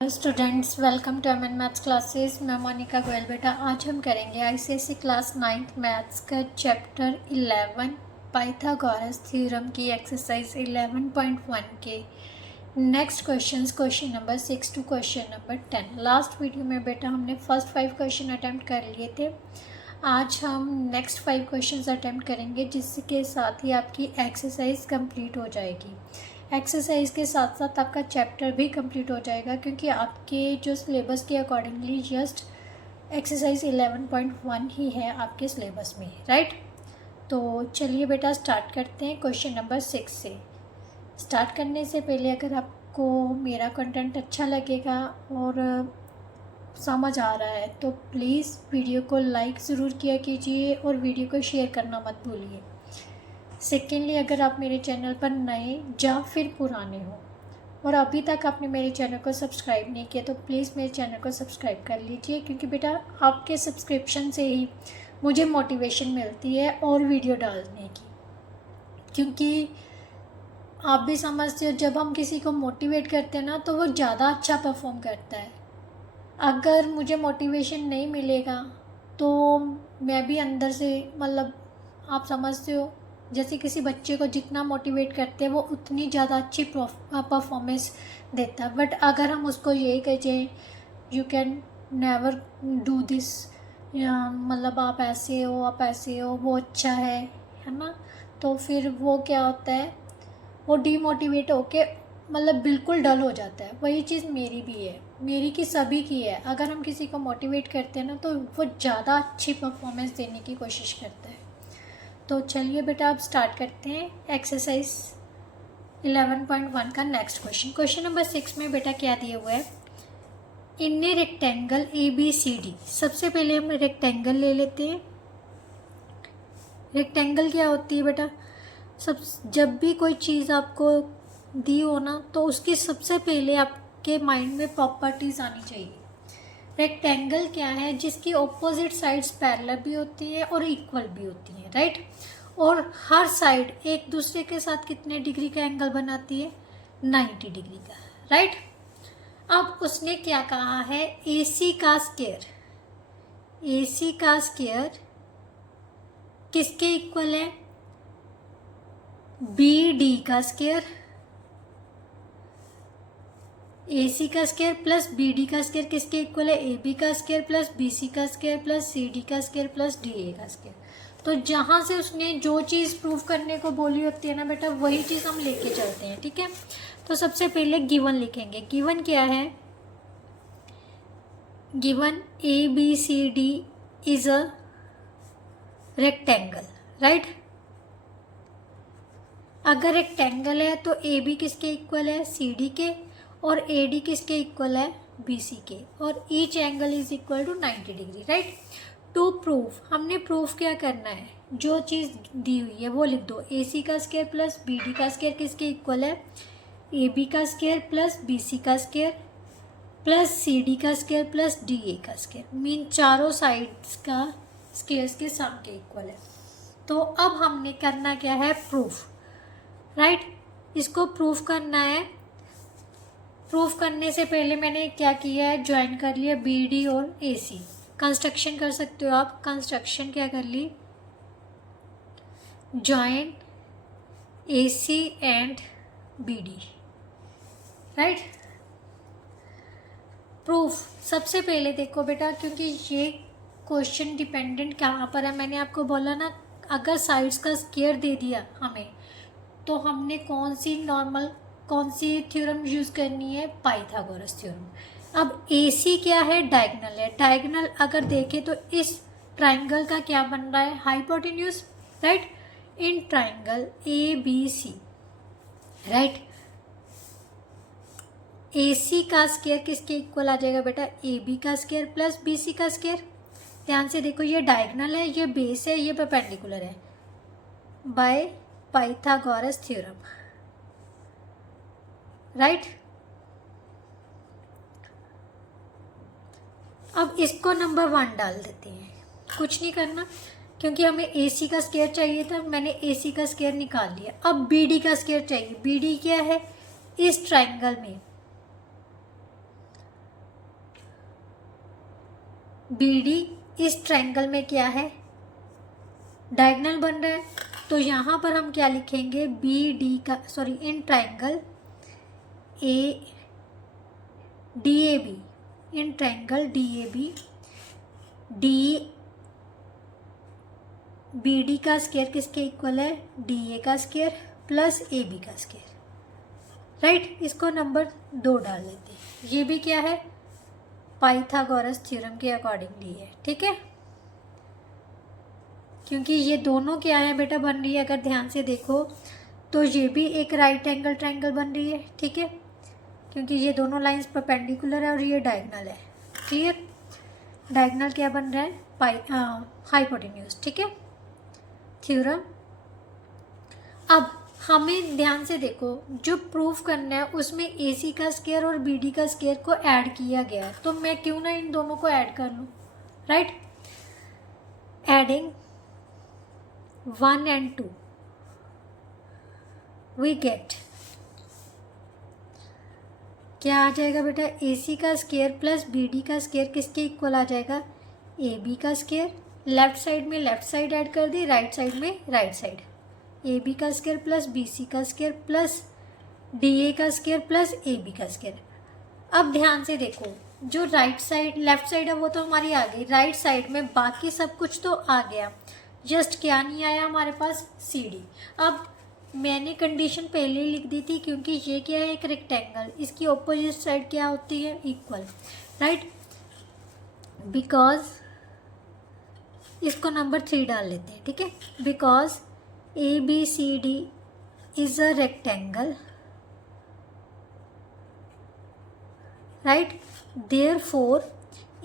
Students, welcome to MN maths classes. मैं मोनिका गोयल। बेटा आज हम करेंगे आईसीएसई क्लास 9th मैथ्स का चैप्टर 11 पाइथागोरस थ्योरम की एक्सरसाइज 11.1 के next question number 6 to question number 10। Last video में बेटा हमने फर्स्ट 5 क्वेश्चन अटैम्प्ट कर लिए थे। आज हम नेक्स्ट 5 क्वेश्चन अटैम्प्ट करेंगे, जिसके साथ ही आपकी एक्सरसाइज कंप्लीट हो जाएगी। एक्सरसाइज के साथ साथ आपका चैप्टर भी कंप्लीट हो जाएगा, क्योंकि आपके जो सिलेबस के अकॉर्डिंगली जस्ट एक्सरसाइज 11.1 ही है आपके सिलेबस में, राइट। तो चलिए बेटा स्टार्ट करते हैं क्वेश्चन नंबर 6 से। स्टार्ट करने से पहले अगर आपको मेरा कंटेंट अच्छा लगेगा और समझ आ रहा है तो प्लीज़ वीडियो को लाइक ज़रूर किया कीजिए और वीडियो को शेयर करना मत भूलिए। सेकेंडली, अगर आप मेरे चैनल पर नए या फिर पुराने हो और अभी तक आपने मेरे चैनल को सब्सक्राइब नहीं किया तो प्लीज़ मेरे चैनल को सब्सक्राइब कर लीजिए, क्योंकि बेटा आपके सब्सक्रिप्शन से ही मुझे मोटिवेशन मिलती है और वीडियो डालने की। क्योंकि आप भी समझते हो, जब हम किसी को मोटिवेट करते हैं ना तो वो ज़्यादा अच्छा परफॉर्म करता है। अगर मुझे मोटिवेशन नहीं मिलेगा तो मैं भी अंदर से आप समझते हो, जैसे किसी बच्चे को जितना मोटिवेट करते हैं वो उतनी ज़्यादा अच्छी परफॉर्मेंस देता है। बट अगर हम उसको यही कहें you can never do this, आप ऐसे हो, वो अच्छा है ना, तो फिर वो क्या होता है, वो डीमोटिवेट होके बिल्कुल डल हो जाता है। वही चीज़ मेरी भी है, मेरी की सभी की है। अगर हम किसी को मोटिवेट करते हैं ना तो वो ज़्यादा अच्छी परफॉर्मेंस देने की कोशिश करता है। तो चलिए बेटा अब स्टार्ट करते हैं एक्सरसाइज 11.1 का नेक्स्ट क्वेश्चन नंबर 6 में बेटा क्या दिया हुआ है, इन ए रेक्टेंगल ABCD। सबसे पहले हम रेक्टेंगल ले लेते हैं। रेक्टेंगल क्या होती है बेटा, जब भी कोई चीज़ आपको दी हो ना तो उसकी सबसे पहले आपके माइंड में प्रॉपर्टीज़ आनी चाहिए। रेक्टेंगल क्या है, जिसकी ऑपोजिट साइड्स पैरेलल भी होती है और इक्वल भी होती हैं, राइट। और हर साइड एक दूसरे के साथ कितने डिग्री का एंगल बनाती है, 90 डिग्री का, राइट। अब उसने क्या कहा है, AC का स्क्वायर किसके इक्वल है, BD का स्क्वायर। AC का स्क्वायर प्लस BD का स्क्वायर किसके इक्वल है, AB का स्क्वायर प्लस BC का स्क्वायर प्लस CD का स्क्वायर प्लस DA का स्क्वायर। तो जहाँ से उसने जो चीज़ प्रूव करने को बोली होती है ना बेटा, वही चीज़ हम लेके चलते हैं, ठीक है। तो सबसे पहले गिवन लिखेंगे। गिवन क्या है, given ABCD is a rectangle, right. अगर रेक्टेंगल है तो AB किसके इक्वल है, CD के, और AD किसके इक्वल है, BC के, और each angle is equal to 90 degree, right. To proof, हमने प्रूफ क्या करना है, जो चीज़ दी हुई है वो लिख दो। AC का स्क्वायर प्लस BD का स्क्वायर किसके इक्वल है, AB का स्क्वायर प्लस BC का स्क्वायर प्लस CD का स्क्वायर प्लस DA का स्क्वायर, मीन चारों साइड्स का स्क्वायर्स के सम के इक्वल है। तो अब हमने करना क्या है, प्रूफ, राइट। इसको प्रूफ करना है। प्रूफ करने से पहले मैंने क्या किया है, ज्वाइन कर लिया BD और AC। कंस्ट्रक्शन कर सकते हो आप, कंस्ट्रक्शन क्या कर ली, join AC and BD, right. Proof सबसे पहले देखो बेटा, क्योंकि ये क्वेश्चन डिपेंडेंट कहाँ पर है, मैंने आपको बोला ना, अगर साइड्स का स्क्वायर दे दिया हमें तो हमने कौन सी थ्योरम यूज़ करनी है, पाइथागोरस थ्योरम। अब AC क्या है, डायगोनल है। डायगोनल अगर देखें तो इस ट्राइंगल का क्या बन रहा है, hypotenuse, right. In triangle ABC, right, AC का स्क्वायर किसके इक्वल आ जाएगा बेटा, AB का स्क्वायर प्लस BC का स्क्वायर। ध्यान से देखो, ये डायगोनल है, ये बेस है, ये परपेंडिकुलर है, बाय पाइथागोरस थ्योरम, राइट। अब इसको नंबर 1 डाल देते हैं, कुछ नहीं करना, क्योंकि हमें AC का स्क्वायर चाहिए था, मैंने AC का स्क्वायर निकाल लिया। अब BD का स्क्वायर चाहिए। BD क्या है, इस ट्राइंगल में बी डी इस ट्रायंगल में क्या है, डायगोनल बन रहा है, तो यहाँ पर हम क्या लिखेंगे, बी डी का sorry in triangle A D A B, in triangle D A B, D B D का स्क्वायर किसके इक्वल है, डी ए का स्क्वायर प्लस ए बी का स्क्वायर, राइट। इसको नंबर 2 डाल लेते हैं। ये भी क्या है, पाइथागोरस थ्योरम के अकॉर्डिंगली है, ठीक है, क्योंकि ये दोनों क्या है बेटा बन रही है, अगर ध्यान से देखो तो ये भी एक राइट एंगल ट्रायंगल बन रही है, ठीक है, क्योंकि ये दोनों लाइंस परपेंडिकुलर है और ये डायगोनल है, क्लियर। डायगोनल क्या बन रहा है, हाइपोटेन्यूज, ठीक है, थ्योरम। अब हमें ध्यान से देखो, जो प्रूफ करना है उसमें ए सी का स्क्वायर और बी डी का स्क्वायर को ऐड किया गया है, तो मैं क्यों ना इन दोनों को ऐड कर लूँ, right. Adding 1 and 2 we get क्या आ जाएगा बेटा, ए सी का स्क्वायर प्लस बी डी का स्क्वायर किसके इक्वल आ जाएगा, ए बी का स्क्वायर। लेफ्ट साइड में लेफ्ट साइड ऐड कर दी, राइट साइड में राइट साइड, ए बी का स्क्वायर प्लस बी सी का स्क्वायर प्लस डी ए का स्क्वायर प्लस ए बी का स्क्वायर। अब ध्यान से देखो, जो राइट साइड लेफ्ट साइड है वो तो हमारी आ गई, राइट साइड में बाकी सब कुछ तो आ गया, जस्ट क्या नहीं आया हमारे पास, सी डी। अब मैंने कंडीशन पहले ही लिख दी थी, क्योंकि ये क्या है, एक रेक्टेंगल, इसकी ऑपोजिट साइड क्या होती है, इक्वल, राइट। बिकॉज इसको नंबर 3 डाल लेते हैं, ठीक है, because A B C D is a rectangle, right, therefore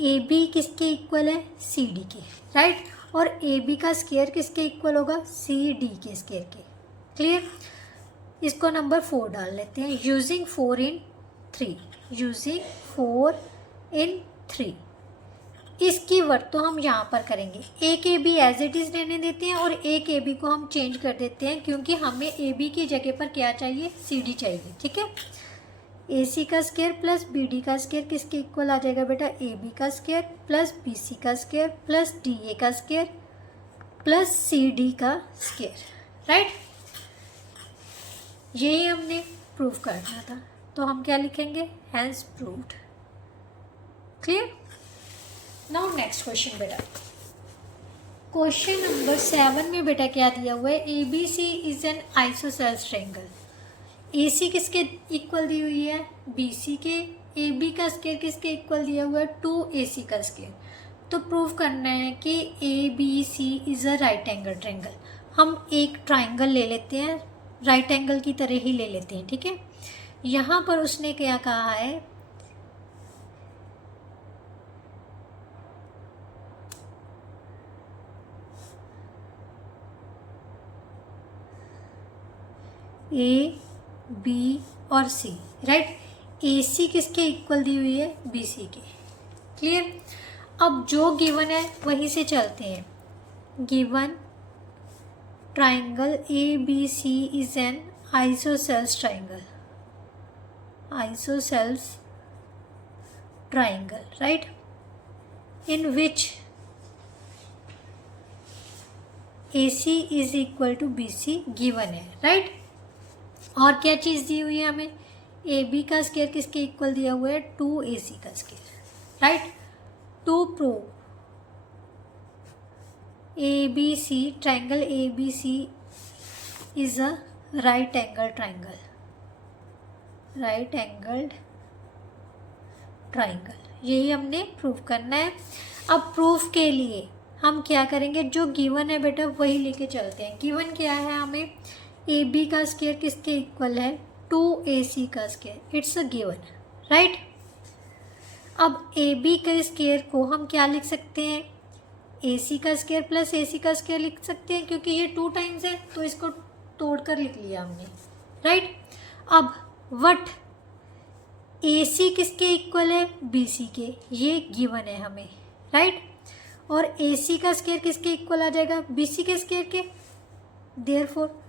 A B किसके इक्वल है, सी डी के, राइट, और ए बी का स्क्वायर किसके इक्वल होगा, सी डी के स्क्वायर के, क्लियर। इसको नंबर 4 डाल लेते हैं, यूजिंग 4 in 3, यूजिंग 4 in 3। इसकी वर्क तो हम यहाँ पर करेंगे, एक A B as it is रहने देते हैं और एक ए बी को हम चेंज कर देते हैं, क्योंकि हमें ए बी की जगह पर क्या चाहिए, सी डी चाहिए, ठीक है। ए सी का स्क्वायर प्लस बी डी का स्क्वायर किसके इक्वल आ जाएगा बेटा, ए बी का स्क्वायर प्लस बी सी का स्क्वायर प्लस डी ए का स्क्वायर प्लस सी डी का स्क्वायर, राइट। यही हमने प्रूव करना था, तो हम क्या लिखेंगे, hence proved, clear. Now next question बेटा, क्वेश्चन नंबर 7 में बेटा क्या दिया हुआ है, A B C is an isosceles triangle. A C किसके इक्वल दी हुई है, बी सी के, ए बी का स्क्वायर किसके इक्वल दिया हुआ है, 2 ए सी का स्क्वायर। तो प्रूव करना है कि A B C is a right angle triangle. हम एक ट्रायंगल ले लेते हैं, राइट एंगल की तरह ही ले लेते हैं, ठीक है। यहाँ पर उसने क्या कहा है, ए बी और सी, राइट। ए सी किसके इक्वल दी हुई है, बी सी के, क्लियर। अब जो गिवन है वहीं से चलते हैं, given triangle A B C is an isosceles triangle, isosceles triangle, right, in which A C is equal to B C given है, राइट। और क्या चीज़ दी हुई है हमें, ए बी का स्क्वायर किसके इक्वल दिया हुआ है, 2 ए सी का square, right. To prove A B C triangle A B C is a right angle triangle, right angled triangle, यही हमने प्रूव करना है। अब प्रूफ के लिए हम क्या करेंगे, जो गिवन है बेटा वही लेके चलते हैं। गिवन क्या है हमें, ए बी का स्क्वायर किसके इक्वल है, 2 ए सी का square, it's a given, right. अब ए बी के स्क्वायर को हम क्या लिख सकते हैं, ए सी का स्क्वायर प्लस ए सी का स्क्वायर लिख सकते हैं, क्योंकि ये 2 टाइम्स है तो इसको तोड़कर लिख लिया हमने, राइट। अब वट ए सी किसके इक्वल है, बी सी के, ये गिवन है हमें, राइट। और ए सी का स्क्वायर किसके इक्वल आ जाएगा, बी सी के स्क्वायर के, देयरफॉर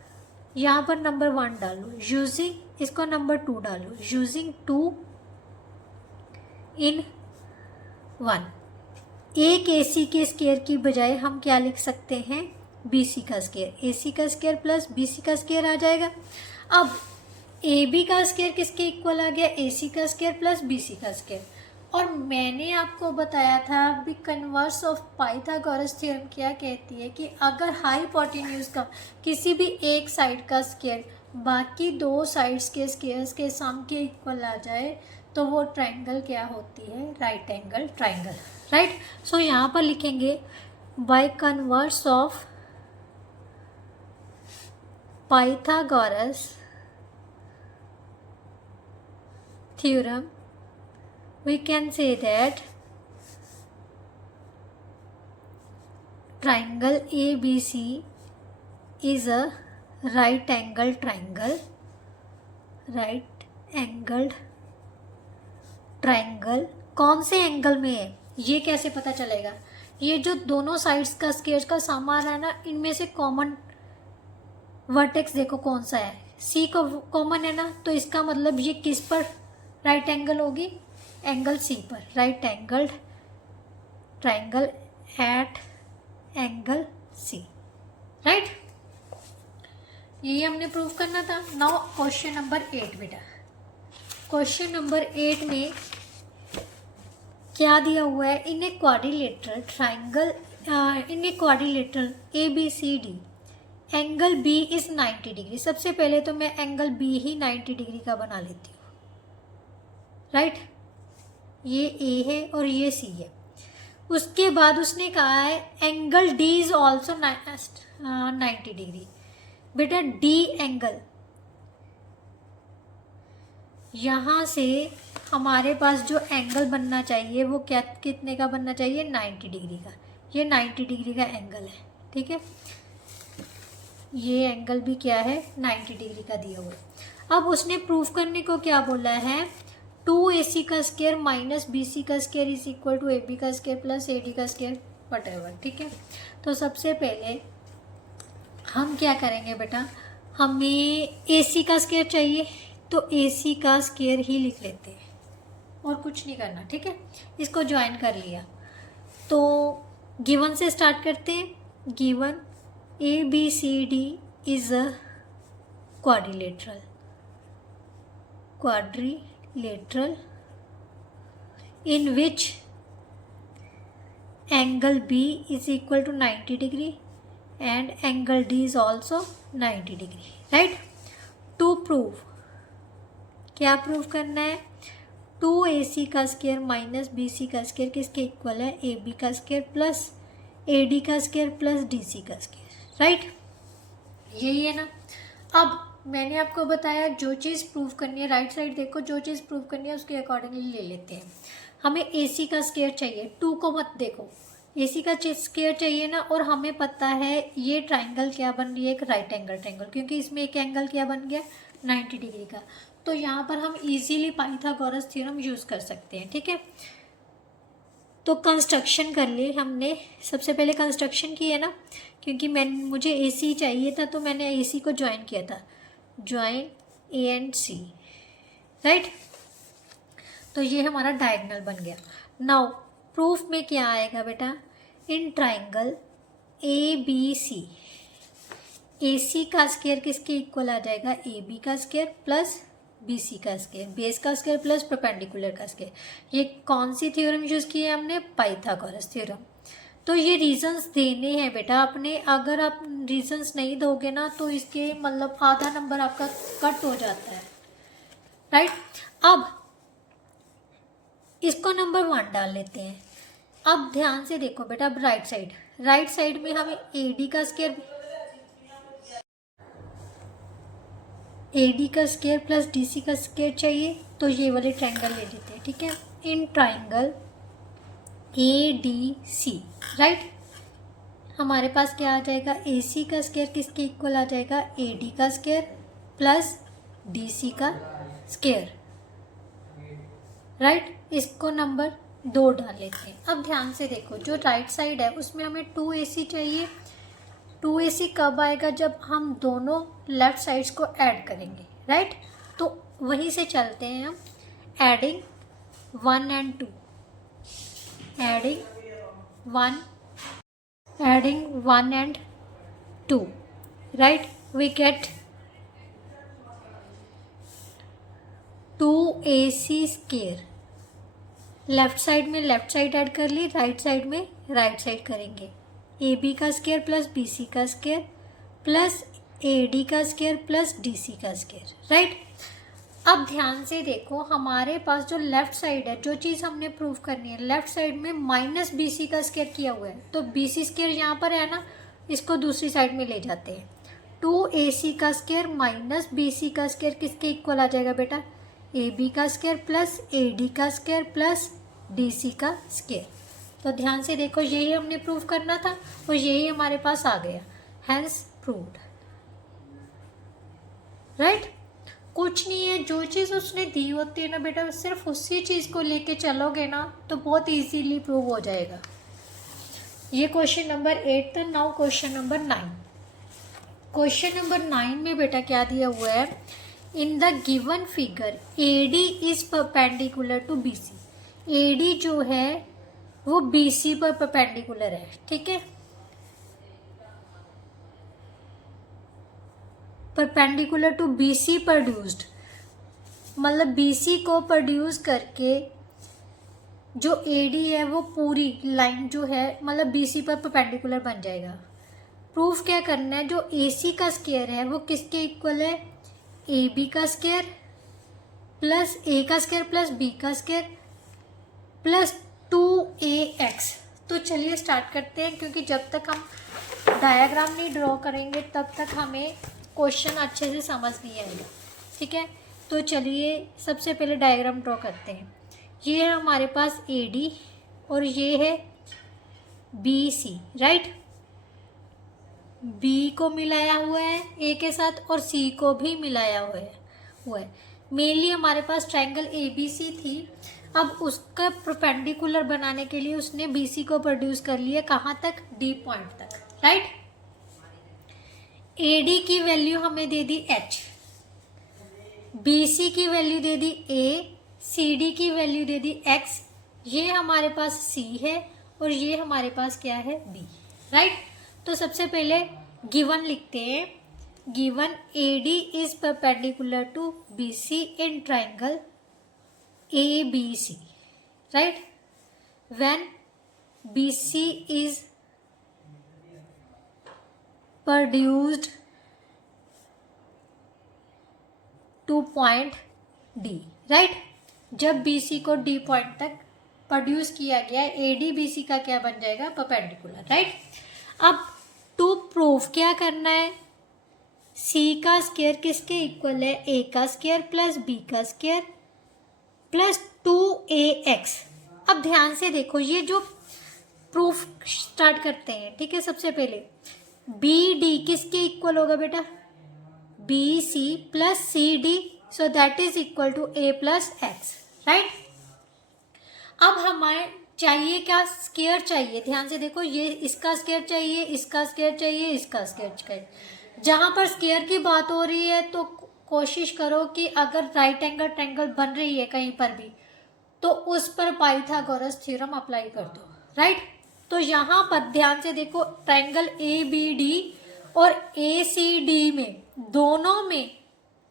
यहाँ पर नंबर 1 डालो, यूजिंग इसको नंबर 2 डालो, यूजिंग 2 in 1, एक AC के स्क्वायर की बजाय हम क्या लिख सकते हैं, BC का स्क्वायर, AC का स्क्वायर प्लस BC का स्क्वायर आ जाएगा। अब AB का स्क्वायर किसके इक्वल आ गया, AC का स्क्वायर प्लस BC का स्क्वायर। और मैंने आपको बताया था भी कन्वर्स ऑफ पाइथागोरस थ्योरम क्या कहती है कि अगर हाइपोटेन्यूज का किसी भी एक साइड का स्क्वायर बाकी दो साइड्स के स्क्वायर्स के सम के इक्वल आ जाए तो वो ट्रायंगल क्या होती है, राइट एंगल ट्रायंगल, राइट। सो यहाँ पर लिखेंगे by converse of Pythagoras theorem we can say that triangle ABC is a right angled triangle, right angled triangle। कौन से एंगल में है ये कैसे पता चलेगा, ये जो दोनों साइड्स का स्क्वायर का सम आ रहा है ना, इनमें से कॉमन वर्टेक्स देखो कौन सा है, C को कॉमन है ना, तो इसका मतलब ये किस पर राइट एंगल होगी, एंगल C पर, right angled triangle eight angle C, right. यही हमने प्रूव करना था। नाउ क्वेश्चन नंबर 8 बेटा, क्वेश्चन नंबर 8 में क्या दिया हुआ है, in a quadrilateral triangle, in a quadrilateral ABCD angle B is 90 degree. सबसे पहले तो मैं एंगल B ही 90 डिग्री का बना लेती हूँ, राइट। ये A है और ये C है। उसके बाद उसने कहा है angle D is also 90 degree. बेटा D एंगल, यहाँ से हमारे पास जो एंगल बनना चाहिए वो क्या, कितने का बनना चाहिए, 90 डिग्री का। ये 90 डिग्री का एंगल है, ठीक है। ये एंगल भी क्या है, 90 डिग्री का दिया हुआ है। अब उसने प्रूफ करने को क्या बोला है, 2AC का स्क्वायर माइनस BC का square is equal to AB का स्क्वायर प्लस AD का स्क्वायर वटेवर, ठीक है। तो सबसे पहले हम क्या करेंगे बेटा, हमें AC का स्क्वायर चाहिए तो AC का स्क्वायर ही लिख लेते हैं और कुछ नहीं करना, ठीक है। इसको ज्वाइन कर लिया तो गिवन से स्टार्ट करते हैं। Given ABCD is a quadrilateral in which angle B is equal to 90 degree and angle D is also 90 degree, right। To prove, क्या प्रूव करना है, 2AC का स्क्वायर माइनस BC का स्क्वायर किसके इक्वल है, AB का स्क्वायर प्लस AD का square plus DC का स्क्वायर, राइट। यही है ना। अब मैंने आपको बताया जो चीज़ प्रूव करनी है, राइट साइड देखो, जो चीज़ प्रूव करनी है उसके अकॉर्डिंगली ले लेते हैं। हमें AC का स्क्वायर चाहिए, 2 को मत देखो, AC का स्क्वायर चाहिए ना। और हमें पता है ये ट्रायंगल क्या बन रही है, एक राइट एंगल ट्रायंगल, क्योंकि इसमें एक एंगल क्या बन गया, 90 डिग्री का। तो यहाँ पर हम इजीली पाइथागोरस थ्योरम यूज़ कर सकते हैं, ठीक है। तो कंस्ट्रक्शन कर लिए हमने, सबसे पहले कंस्ट्रक्शन की है ना, क्योंकि मुझे AC चाहिए था तो मैंने AC को ज्वाइन किया था, join A and C, right. तो ये हमारा डायगोनल बन गया। नाउ प्रूफ में क्या आएगा बेटा, इन ट्रायंगल ABC AC का स्क्वायर किसके इक्वल आ जाएगा, AB का स्क्वायर प्लस BC का स्क्वायर, बेस का स्क्वायर प्लस परपेंडिकुलर का स्क्वायर। ये कौन सी थ्योरम यूज़ की है हमने, पाइथागोरस थ्योरम। तो ये रीजंस देने हैं बेटा अपने, अगर आप रीजंस नहीं दोगे ना तो इसके मतलब आधा नंबर आपका कट हो जाता है, राइट। अब इसको नंबर 1 डाल लेते हैं। अब ध्यान से देखो बेटा, अब राइट साइड में हमें AD का स्क्वायर प्लस DC का स्क्वायर चाहिए, तो ये वाले ट्रायंगल ले लेते हैं, ठीक है। इन ट्रायंगल ADC, राइट, हमारे पास क्या आ जाएगा, AC का स्क्वायर किसके इक्वल आ जाएगा, AD का स्क्वायर प्लस DC का स्क्वायर, राइट। इसको नंबर 2 डाल लेते हैं। अब ध्यान से देखो, जो राइट साइड है उसमें हमें 2AC चाहिए। 2AC कब आएगा, जब हम दोनों लेफ्ट साइड्स को ऐड करेंगे, राइट। तो वहीं से चलते हैं हम, adding 1 and 2, adding 1, adding 1 and 2, right? We get 2ac square. Left side में लेफ्ट साइड ऐड कर ली, राइट साइड में राइट साइड करेंगे. ए बी का स्क्वायर प्लस बी सी का स्क्वायर प्लस ए डी का स्क्वायर प्लस डी सी का square, right. अब ध्यान से देखो, हमारे पास जो लेफ्ट साइड है, जो चीज़ हमने प्रूव करनी है, लेफ्ट साइड में माइनस बी सी का स्क्वायर किया हुआ है, तो बी सी स्क्वायर यहाँ पर है ना, इसको दूसरी साइड में ले जाते हैं. 2ac का स्क्वायर माइनस बी सी का स्क्वायर किसके इक्वल आ जाएगा बेटा? ए बी का स्क्वायर प्लस ए डी का स्क्वायर प्लस डी सी का स्क्वायर. तो ध्यान से देखो, यही हमने प्रूव करना था और यही हमारे पास आ गया, हैंस प्रूव्ड, राइट. कुछ नहीं है, जो चीज़ उसने दी होती है ना बेटा, सिर्फ उसी चीज़ को लेके चलोगे ना तो बहुत इजीली प्रूव हो जाएगा. ये क्वेश्चन नंबर 8 था. Now question number 9. Question number 9 में बेटा क्या दिया हुआ है? In the given figure A D is perpendicular to B C. A D जो है वो बी सी पर परपेंडिकुलर है, ठीक है. Perpendicular to B C produced, मतलब बी सी को प्रोड्यूस करके जो ए डी है वो पूरी लाइन जो है मतलब बी सी पर परपेंडिकुलर बन जाएगा. प्रूफ क्या करना है? जो ए सी का स्क्वायर है वो किसके इक्वल है? ए बी का स्क्वायर प्लस ए का स्क्वायर प्लस बी का स्क्वायर प्लस 2ax. तो चलिए स्टार्ट करते हैं, क्योंकि जब तक हम डायग्राम नहीं ड्रॉ करेंगे तब तक हमें क्वेश्चन अच्छे से समझ नहीं आएगा, ठीक है. तो चलिए सबसे पहले डायग्राम ड्रॉ करते हैं. ये है हमारे पास ए डी और ये है बी सी, राइट. बी को मिलाया हुआ है ए के साथ और सी को भी मिलाया हुआ है. मेनली हमारे पास ट्रायंगल ए बी सी थी. अब उसका परपेंडिकुलर बनाने के लिए उसने बी सी को प्रोड्यूस कर लिया, कहाँ तक? डी पॉइंट तक, राइट. ए डी की वैल्यू हमें दे दी एच, बी सी की वैल्यू दे दी ए, सी डी की वैल्यू दे दी एक्स. ये हमारे पास सी है और ये हमारे पास क्या है? B, right. तो सबसे पहले गिवन लिखते हैं. Given A D is perpendicular to B C in triangle A B C, right. When B C is produced to point D, right. जब बी सी को डी पॉइंट तक प्रोड्यूस किया गया, ए डी बी सी का क्या बन जाएगा? Perpendicular, right. अब टू प्रूफ क्या करना है? सी का स्क्वायर किसके इक्वल है? ए का स्क्वायर प्लस बी का स्क्वायर प्लस 2ax. अब ध्यान से देखो, ये जो प्रूफ स्टार्ट करते हैं, ठीक है. सबसे पहले बी डी किसके इक्वल होगा बेटा? B C plus C D, so that is equal to A plus X, right. अब हमारे चाहिए क्या? स्क्वायर चाहिए. ध्यान से देखो, ये इसका स्क्वायर चाहिए, इसका स्क्वायर चाहिए, इसका स्क्वायर चाहिए. जहाँ पर स्क्वायर की बात हो रही है तो कोशिश करो कि अगर राइट एंगल ट्रायंगल बन रही है कहीं पर भी तो उस पर पाइथागोरस थ्योरम अप्लाई कर दो, राइट. तो यहाँ पर ध्यान से देखो, ट्रायंगल ए बी डी और ए सी डी में दोनों में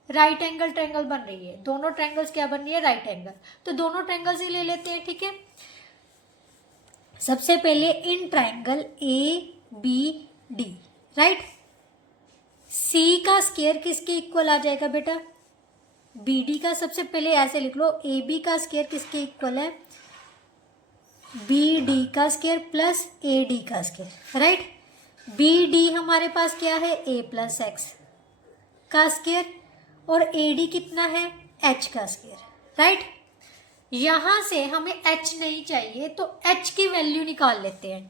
राइट एंगल ट्रायंगल बन रही है. दोनों ट्रायंगल्स क्या बन रही है? Right angle. तो दोनों ट्रायंगल्स ही ले लेते हैं, ठीक है. सबसे पहले in triangle A B D, right. C का स्क्वायर किसके इक्वल आ जाएगा बेटा? बी डी का. सबसे पहले ऐसे लिख लो, ए बी का स्क्वायर किसके इक्वल है? बी डी का स्क्वायर प्लस ए डी का स्क्वायर, राइट. बी डी हमारे पास क्या है? ए प्लस एक्स का स्क्वायर और ए डी कितना है? एच का स्क्वायर, राइट. यहाँ से हमें एच नहीं चाहिए तो एच की वैल्यू निकाल लेते हैं.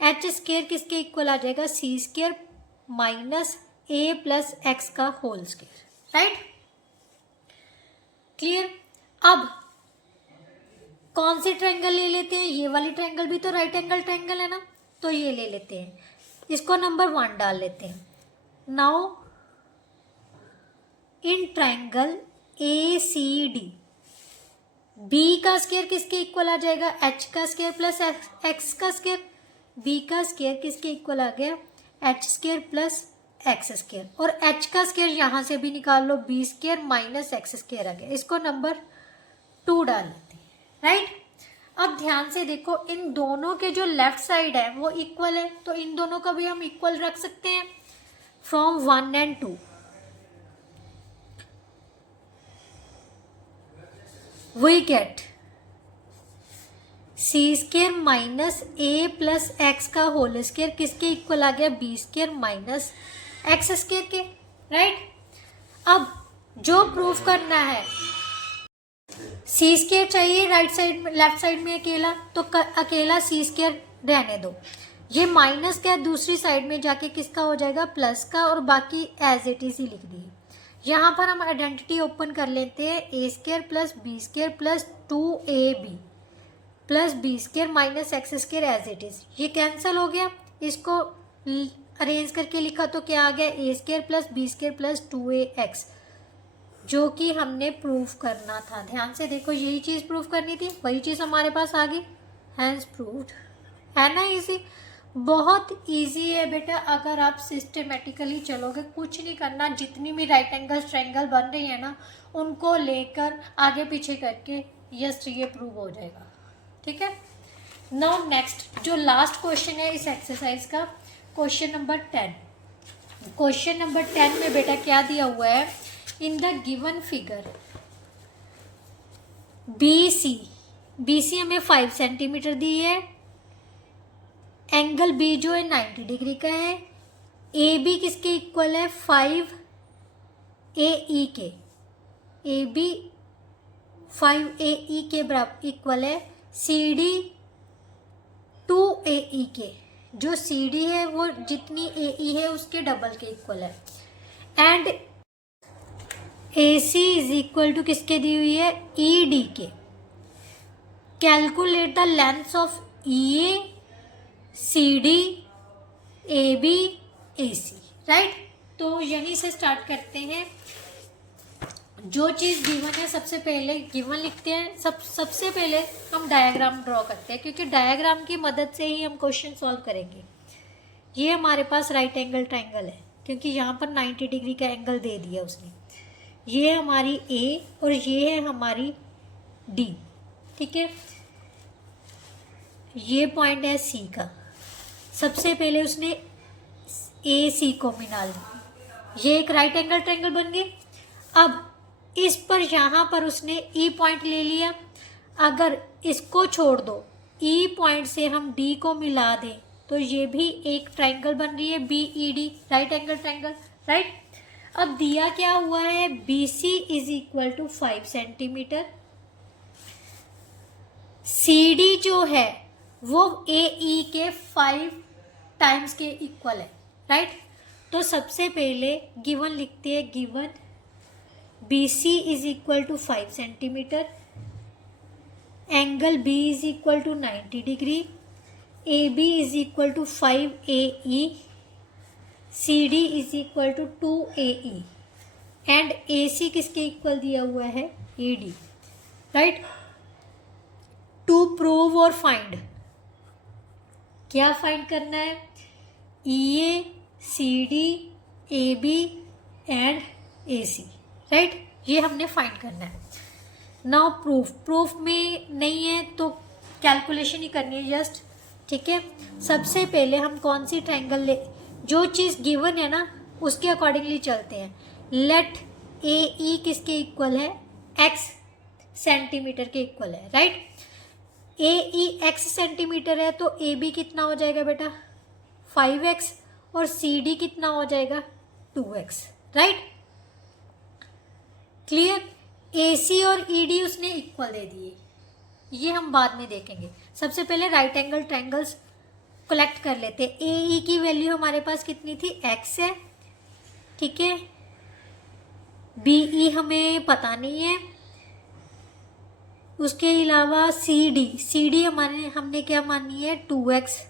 एच स्क्वायर किसके इक्वल आ जाएगा? सी square minus A plus X का होल स्क्वायर, राइट. क्लियर. अब कौन सी ट्रायंगल ले लेते हैं? ये वाली ट्रायंगल भी तो राइट एंगल ट्रायंगल है ना, तो ये ले लेते हैं. इसको नंबर 1 डाल लेते हैं. Now in triangle A C D, B का स्क्वायर किसके इक्वल आ जाएगा? एच का स्क्वायर प्लस एक्स का स्क्वायर. बी का स्क्वायर किसके इक्वल आ गया, H square plus X square, और एच का स्क्वायर यहाँ से भी निकाल लो, B square minus X square आ गया। इसको नंबर 2 डाल लेते हैं, राइट। अब ध्यान से देखो, इन दोनों के जो लेफ्ट साइड है वो इक्वल है, तो इन दोनों का भी हम इक्वल रख सकते हैं from 1 and 2। We get C square minus A plus X का होल स्क्वायर किसके इक्वल आ गया, B square minus X square के, राइट। अब जो प्रूफ करना है, सी स्क्वायर चाहिए राइट साइड में, लेफ्ट साइड में अकेला, तो अकेला सी स्क्वायर रहने दो। ये माइनस का दूसरी साइड में जाके किसका हो जाएगा, प्लस का, और बाकी एज इट इज ही लिख दिए। यहाँ पर हम आइडेंटिटी ओपन कर लेते हैं, A square plus B square plus 2ab plus B square minus X square as it is. ये कैंसिल हो गया, इसको अरेंज करके लिखा तो क्या आ गया, A square plus B square plus 2ax, जो कि हमने प्रूफ करना था। ध्यान से देखो, यही चीज़ प्रूफ करनी थी, वही चीज़ हमारे पास आ गई, हैंस प्रूव्ड। है ना इजी, बहुत इजी है बेटा। अगर आप सिस्टमेटिकली चलोगे, कुछ नहीं करना, जितनी भी राइट एंगल ट्रायंगल बन रही है ना, उनको लेकर आगे पीछे करके यस ये प्रूव हो जाएगा, ठीक है। नाउ नेक्स्ट जो लास्ट क्वेश्चन है इस एक्सरसाइज का, क्वेश्चन नंबर 10। क्वेश्चन नंबर 10 में बेटा क्या दिया हुआ है, in the given figure BC हमें 5 सेंटीमीटर दी है, एंगल B जो है 90 डिग्री का है, AB किसके इक्वल है, 5AE के, AB 5AE के बराबर इक्वल है, CD 2AE के, जो CD है वो जितनी AE है उसके डबल के इक्वल है, and AC is equal to किसके दी हुई है, ED के। Calculate the length of EA CD AB AC, right. तो यहीं से स्टार्ट करते हैं। जो चीज़ गिवन है सबसे पहले गिवन लिखते हैं, सबसे पहले हम डायग्राम ड्रॉ करते हैं, क्योंकि डायग्राम की मदद से ही हम क्वेश्चन सॉल्व करेंगे। ये हमारे पास राइट एंगल ट्रायंगल है, क्योंकि यहाँ पर 90 डिग्री का एंगल दे दिया उसने। ये है हमारी A और ये है हमारी D, ठीक है। ये पॉइंट है C का, सबसे पहले उसने AC को मिला लिया, ये एक राइट एंगल ट्रायंगल बन गई। अब इस पर यहाँ पर उसने E पॉइंट ले लिया, अगर इसको छोड़ दो, E पॉइंट से हम D को मिला दें तो ये भी एक ट्रायंगल बन रही है BED, right angle triangle, right. अब दिया क्या हुआ है, BC is equal to 5 centimetre, CD जो है वो AE के 5 टाइम्स के इक्वल है, राइट। तो सबसे पहले गिवन लिखते हैं, given BC is equal to 5 centimetre, angle B is equal to 90 degree, AB is equal to 5AE, CD is equal to 2AE, and AC किसके इक्वल दिया हुआ है, AD, राइट। टू प्रूव और फाइंड, क्या find करना है, EA CD AB and AC, right. ये हमने फाइंड करना है। नाउ प्रूफ में नहीं है तो कैलकुलेशन ही करनी है जस्ट, ठीक है। सबसे पहले हम कौन सी ट्रायंगल ले, जो चीज़ गिवन है ना उसके अकॉर्डिंगली चलते हैं। लेट AE किसके इक्वल है, x सेंटीमीटर के इक्वल है, राइट। AE x सेंटीमीटर है तो AB कितना हो जाएगा बेटा, 5x, और CD कितना हो जाएगा, 2x, राइट। क्लियर। AC और ED उसने इक्वल दे दिए, ये हम बाद में देखेंगे। सबसे पहले राइट एंगल ट्रायंगल्स कलेक्ट कर लेते हैं। AE की वैल्यू हमारे पास कितनी थी, x है, ठीक है। BE हमें पता नहीं है, उसके अलावा CD हमने क्या मानी है, 2x,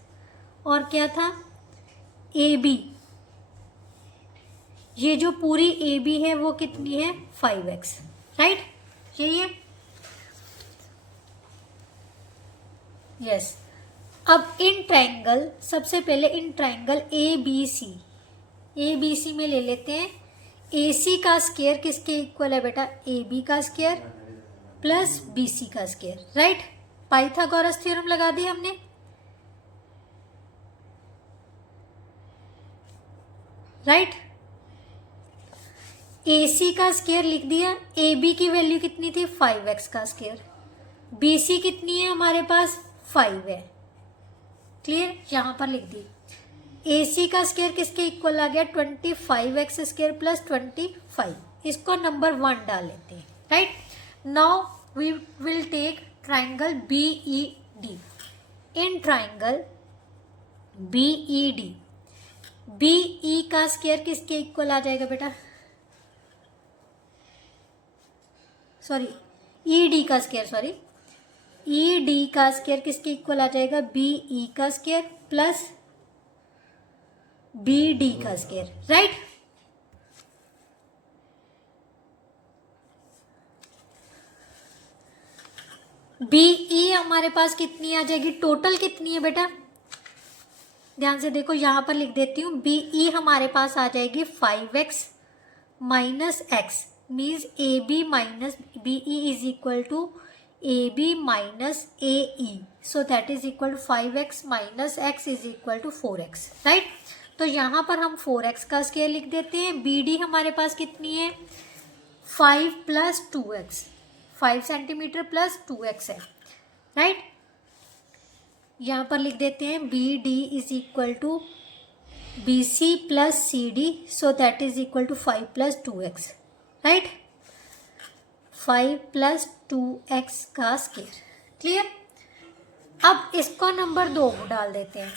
और क्या था, AB, ये जो पूरी AB है वो कितनी है, 5x, राइट। यही है, यस। अब इन ट्रायंगल, सबसे पहले इन ट्रायंगल ए बी सी में ले लेते हैं। ए सी का स्क्वायर किसके इक्वल है बेटा, ए बी का स्क्वायर प्लस बी सी का स्क्वायर, राइट। पाइथागोरस थ्योरम लगा दी हमने, राइट। ए सी का स्क्वायर लिख दिया, ए बी की वैल्यू कितनी थी 5x का स्क्वायर, बी सी कितनी है हमारे पास 5 है, क्लियर, यहां पर लिख दी। ए सी का स्क्वायर किसके इक्वल आ गया 25x स्क्वायर प्लस 25, इसको नंबर 1 डाल लेते हैं, right. Now we will take triangle B E D. In triangle B E D, B E का स्क्वायर किसके इक्वल आ जाएगा बेटा, सॉरी ई डी का स्क्वायर, सॉरी ई डी का स्क्वायर किसके इक्वल आ जाएगा, बी ई का स्क्वायर प्लस बी डी का स्क्वायर, राइट। बी ई हमारे पास कितनी आ जाएगी, टोटल कितनी है बेटा, ध्यान से देखो, यहां पर लिख देती हूं। बी ई हमारे पास आ जाएगी 5x minus x, means A B minus B E is equal to A B minus A E, so that is equal to 5x minus x is equal to 4x, right. तो यहाँ पर हम 4x का square लिख देते हैं। B D हमारे पास कितनी है 5 plus 2x, 5 centimetre plus 2x है, राइट। यहाँ पर लिख देते हैं B D is equal to B C plus C D, so that is equal to 5 plus 2x, right, 5 plus 2x का स्क्वायर, क्लियर। अब इसको नंबर 2 डाल देते हैं।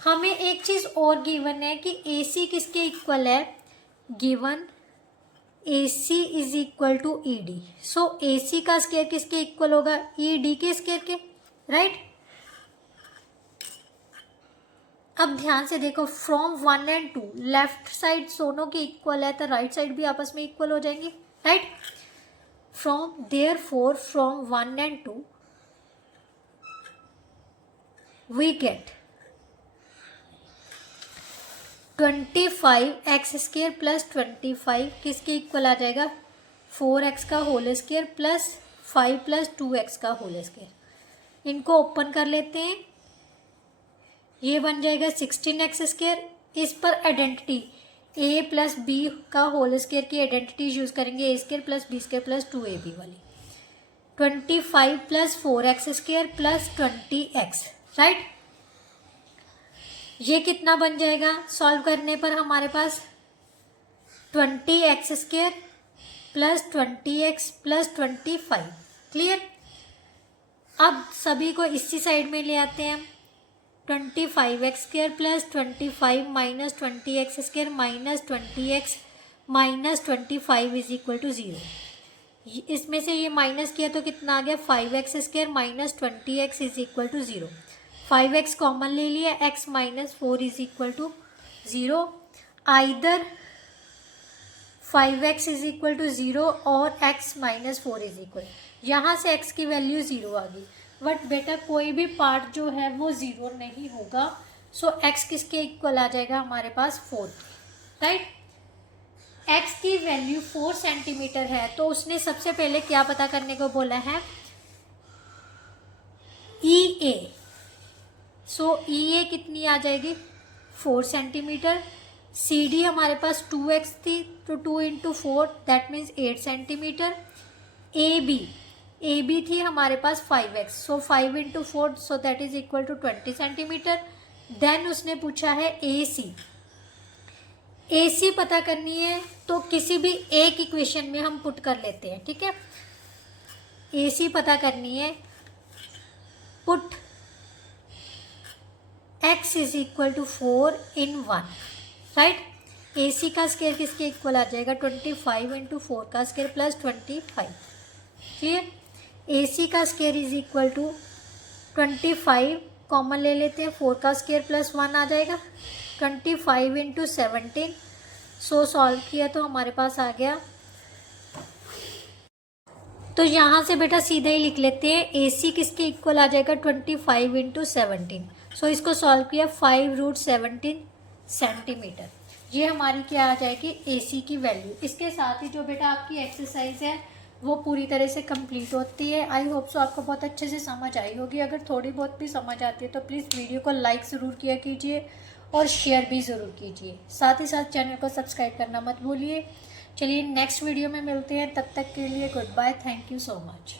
हमें एक चीज़ और गिवन है कि ए सी किसके इक्वल है, given A C is equal to E D, so A C का स्क्वायर किसके इक्वल होगा, ई डी के स्क्वायर के, राइट। अब ध्यान से देखो, फ्रॉम 1 एंड 2 लेफ्ट साइड दोनों के इक्वल है, तो राइट साइड भी आपस में इक्वल हो जाएंगी, right. From therefore from 1 and 2 we get 25x square plus 25 किसके इक्वल आ जाएगा, 4x का whole square plus 5 plus 2x का होल स्क्वायर। इनको ओपन कर लेते हैं, ये बन जाएगा 16x स्क्वायर। इस पर आइडेंटिटी a प्लस बी का होल स्क्वायर की आइडेंटिटी यूज करेंगे, a square plus B square plus 2ab वाली, 25 plus 4x square plus 20x, right. ये कितना बन जाएगा सॉल्व करने पर हमारे पास 20x square plus 20x plus 25, clear. अब सभी को इसी साइड में ले आते हैं हम, 25x square plus 25 minus 20x square minus 20x minus 25 is equal to 0। इसमें से ये माइनस किया तो कितना आ गया 5x square minus 20x is equal to 0। 5x common ले लिया, x minus 4 is equal to 0। Either 5x is equal to 0 और x माइनस 4 इज इक्वल, यहाँ से x की वैल्यू 0 आ गई, बट बेटा कोई भी पार्ट जो है वो 0 नहीं होगा, सो x किसके इक्वल आ जाएगा हमारे पास 4, राइट। x की वैल्यू 4 सेंटीमीटर है, तो उसने सबसे पहले क्या पता करने को बोला है, EA, सो EA कितनी आ जाएगी 4 सेंटीमीटर। CD हमारे पास 2x थी, तो 2 into 4 that means 8 centimetre. AB थी हमारे पास 5x, so 5 into 4 so that is equal to 20 centimetre. Then उसने पूछा है AC पता करनी है, तो किसी भी एक इक्वेशन में हम पुट कर लेते हैं, ठीक है। AC पता करनी है, put x is equal to 4 in 1, right. AC का स्क्वायर किसके इक्वल आ जाएगा 25 इंटू 4 का स्क्वायर प्लस 25, क्लियर। AC का square is equal to 25 common ले लेते हैं, 4 का स्क्वायर प्लस 1 आ जाएगा, 25 इंटू 17, सो सॉल्व किया तो हमारे पास आ गया। तो यहाँ से बेटा सीधा ही लिख लेते हैं, AC किसके इक्वल आ जाएगा 25 इंटू 17, सो इसको सॉल्व किया 5√17 सेंटीमीटर। ये हमारी क्या आ जाएगी AC की वैल्यू। इसके साथ ही जो बेटा आपकी एक्सरसाइज है वो पूरी तरह से कंप्लीट होती है। आई होप सो आपको बहुत अच्छे से समझ आई होगी। अगर थोड़ी बहुत भी समझ आती है तो प्लीज़ वीडियो को लाइक ज़रूर किया कीजिए और शेयर भी ज़रूर कीजिए। साथ ही साथ चैनल को सब्सक्राइब करना मत भूलिए। चलिए नेक्स्ट वीडियो में मिलते हैं, तब तक के लिए good bye, thank you so much.